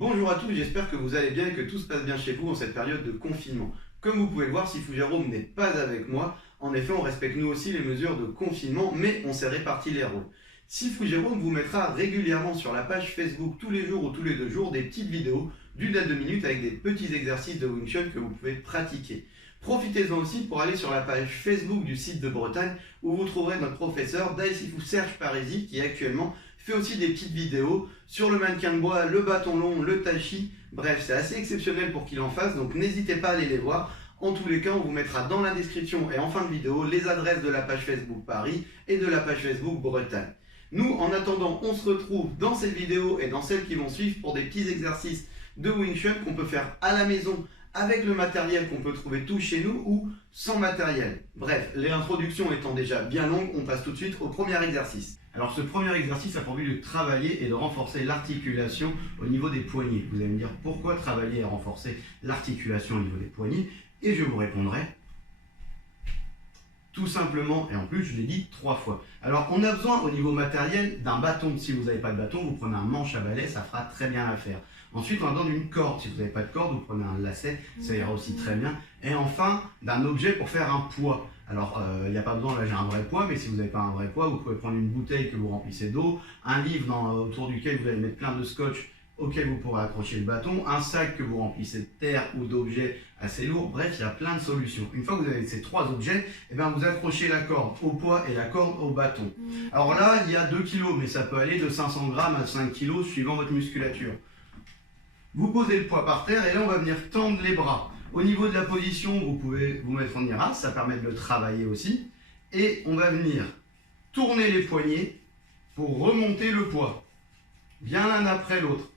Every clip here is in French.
Bonjour à tous, j'espère que vous allez bien et que tout se passe bien chez vous en cette période de confinement. Comme vous pouvez le voir, Sifu Jérôme n'est pas avec moi. En effet, on respecte nous aussi les mesures de confinement, mais on s'est réparti les rôles. Sifu Jérôme vous mettra régulièrement sur la page Facebook tous les jours ou tous les 2 jours des petites vidéos d'une à 2 minutes avec des petits exercices de Wing Chun que vous pouvez pratiquer. Profitez-en aussi pour aller sur la page Facebook du site de Bretagne où vous trouverez notre professeur Dai Sifu Serge Parisi qui actuellement fait aussi des petites vidéos sur le mannequin de bois, le bâton long, le tai chi. Bref, c'est assez exceptionnel pour qu'il en fasse, donc n'hésitez pas à aller les voir. En tous les cas, on vous mettra dans la description et en fin de vidéo les adresses de la page Facebook Paris et de la page Facebook Bretagne. Nous, en attendant, on se retrouve dans cette vidéo et dans celles qui vont suivre pour des petits exercices de Wing Chun qu'on peut faire à la maison avec le matériel qu'on peut trouver tout chez nous ou sans matériel. Bref, les introductions étant déjà bien longues, on passe tout de suite au premier exercice. Alors ce premier exercice a pour but de travailler et de renforcer l'articulation au niveau des poignets. Vous allez me dire pourquoi travailler et renforcer l'articulation au niveau des poignets et je vous répondrai tout simplement, et en plus je l'ai dit 3 fois. Alors on a besoin au niveau matériel d'un bâton. Si vous n'avez pas de bâton, vous prenez un manche à balai, ça fera très bien l'affaire. Ensuite on a besoin d'une corde. Si vous n'avez pas de corde, vous prenez un lacet, ça ira aussi très bien. Et enfin d'un objet pour faire un poids. Alors il n'y a pas besoin, là j'ai un vrai poids, mais si vous n'avez pas un vrai poids, vous pouvez prendre une bouteille que vous remplissez d'eau, un livre autour duquel vous allez mettre plein de scotch auquel vous pourrez accrocher le bâton, un sac que vous remplissez de terre ou d'objets assez lourds, bref, il y a plein de solutions. Une fois que vous avez ces 3 objets, eh bien, vous accrochez la corde au poids et la corde au bâton. Alors là, il y a 2 kg, mais ça peut aller de 500 grammes à 5 kg suivant votre musculature. Vous posez le poids par terre et là, on va venir tendre les bras. Au niveau de la position, vous pouvez vous mettre en iras, ça permet de le travailler aussi. Et on va venir tourner les poignets pour remonter le poids, bien l'un après l'autre.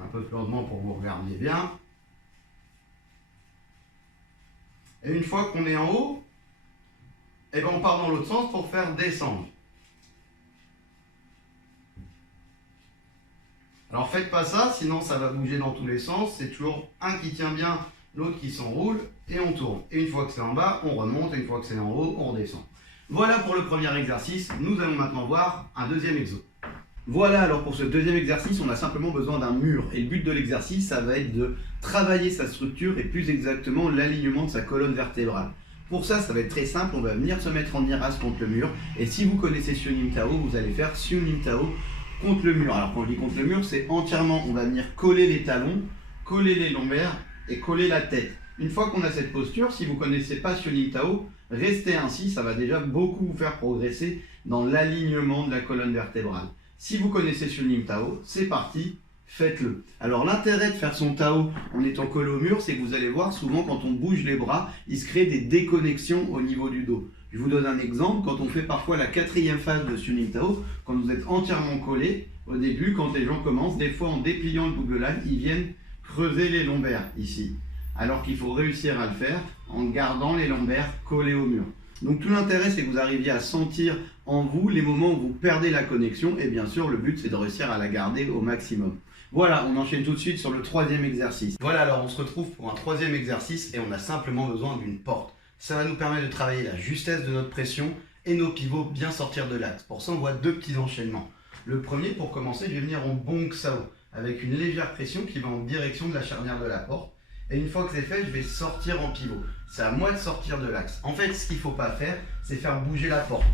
Un peu plus lentement pour que vous regardiez bien. Et une fois qu'on est en haut, eh ben on part dans l'autre sens pour faire descendre. Alors faites pas ça, sinon ça va bouger dans tous les sens. C'est toujours un qui tient bien, l'autre qui s'enroule, et on tourne. Et une fois que c'est en bas, on remonte, et une fois que c'est en haut, on redescend. Voilà pour le premier exercice. Nous allons maintenant voir un deuxième exo. Voilà, alors pour ce deuxième exercice, on a simplement besoin d'un mur. Et le but de l'exercice, ça va être de travailler sa structure et plus exactement l'alignement de sa colonne vertébrale. Pour ça, ça va être très simple, on va venir se mettre en iras contre le mur. Et si vous connaissez Siu Nim Tao, vous allez faire Siu Nim Tao contre le mur. Alors quand je dis contre le mur, c'est entièrement, on va venir coller les talons, coller les lombaires et coller la tête. Une fois qu'on a cette posture, si vous ne connaissez pas Siu Nim Tao, restez ainsi, ça va déjà beaucoup vous faire progresser dans l'alignement de la colonne vertébrale. Si vous connaissez Siu Nim Tao, c'est parti, faites-le. Alors l'intérêt de faire son Tao en étant collé au mur, c'est que vous allez voir souvent quand on bouge les bras, il se crée des déconnexions au niveau du dos. Je vous donne un exemple, quand on fait parfois la 4e phase de Siu Nim Tao, quand vous êtes entièrement collé, au début, quand les gens commencent, des fois en dépliant le bout de l'âne, ils viennent creuser les lombaires ici. Alors qu'il faut réussir à le faire en gardant les lombaires collés au mur. Donc tout l'intérêt, c'est que vous arriviez à sentir en vous les moments où vous perdez la connexion. Et bien sûr, le but, c'est de réussir à la garder au maximum. Voilà, on enchaîne tout de suite sur le 3e exercice. Voilà, alors on se retrouve pour un 3e exercice et on a simplement besoin d'une porte. Ça va nous permettre de travailler la justesse de notre pression et nos pivots bien sortir de l'axe. Pour ça, on voit 2 petits enchaînements. Le premier, pour commencer, je vais venir en Bong Sao, avec une légère pression qui va en direction de la charnière de la porte. Et une fois que c'est fait, je vais sortir en pivot. C'est à moi de sortir de l'axe. En fait, ce qu'il ne faut pas faire, c'est faire bouger la porte.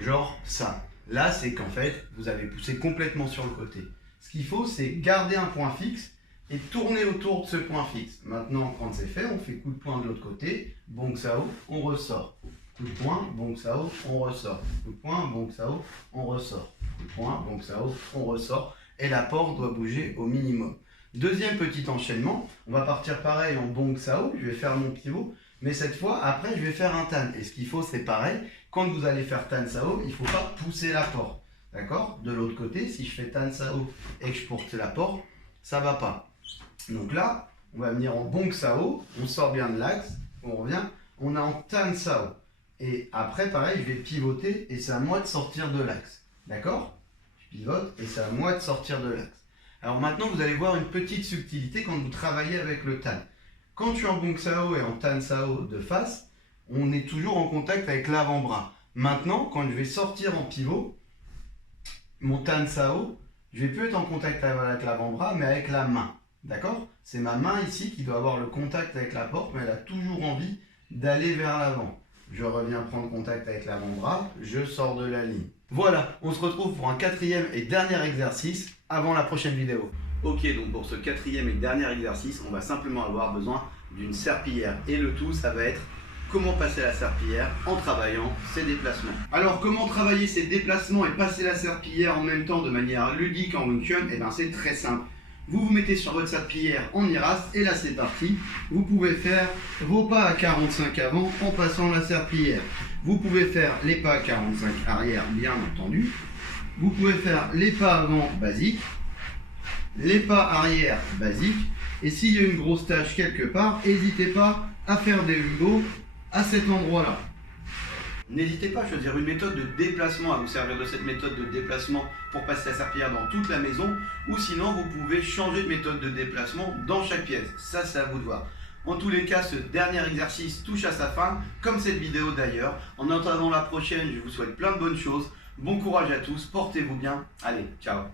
Genre ça. Là, c'est qu'en fait, vous avez poussé complètement sur le côté. Ce qu'il faut, c'est garder un point fixe et tourner autour de ce point fixe. Maintenant, quand c'est fait, on fait coup de poing de l'autre côté. Bong Sao, on ressort. Coup de poing, Bong Sao, on ressort. Coup de poing, Bong Sao, on ressort. Coup de poing, Bong Sao, on ressort. Et la porte doit bouger au minimum. Deuxième petit enchaînement, on va partir pareil en Bong Sao, je vais faire mon pivot, mais cette fois, après, je vais faire un Tan. Et ce qu'il faut, c'est pareil, quand vous allez faire Tan Sao, il ne faut pas pousser la porte. D'accord? De l'autre côté, si je fais Tan Sao et que je porte la porte, ça ne va pas. Donc là, on va venir en Bong Sao, on sort bien de l'axe, on revient, on est en Tan Sao. Et après, pareil, je vais pivoter et c'est à moi de sortir de l'axe. D'accord? Je pivote et c'est à moi de sortir de l'axe. Alors maintenant, vous allez voir une petite subtilité quand vous travaillez avec le Tan. Quand je suis en Bong Sao et en Tan Sao de face, on est toujours en contact avec l'avant-bras. Maintenant, quand je vais sortir en pivot, mon Tan Sao, je vais plus être en contact avec l'avant-bras, mais avec la main. D'accord? C'est ma main ici qui doit avoir le contact avec la porte, mais elle a toujours envie d'aller vers l'avant. Je reviens prendre contact avec l'avant-bras, je sors de la ligne. Voilà, on se retrouve pour un quatrième et dernier exercice avant la prochaine vidéo. Ok, donc pour ce quatrième et dernier exercice, on va simplement avoir besoin d'une serpillière. Et le tout, ça va être comment passer la serpillière en travaillant ses déplacements. Alors, comment travailler ses déplacements et passer la serpillière en même temps de manière ludique en Wing Chun? Eh bien, c'est très simple. Vous vous mettez sur votre serpillière en iras et là, c'est parti. Vous pouvez faire vos pas à 45 avant en passant la serpillière. Vous pouvez faire les pas à 45 arrière, bien entendu. Vous pouvez faire les pas avant basiques, les pas arrière basiques. Et s'il y a une grosse tâche quelque part, n'hésitez pas à faire des hubos à cet endroit-là. N'hésitez pas à choisir une méthode de déplacement, à vous servir de cette méthode de déplacement pour passer la serpillière dans toute la maison, ou sinon vous pouvez changer de méthode de déplacement dans chaque pièce. Ça, c'est à vous de voir. En tous les cas, ce dernier exercice touche à sa fin, comme cette vidéo d'ailleurs. En attendant la prochaine, je vous souhaite plein de bonnes choses. Bon courage à tous, portez-vous bien. Allez, ciao.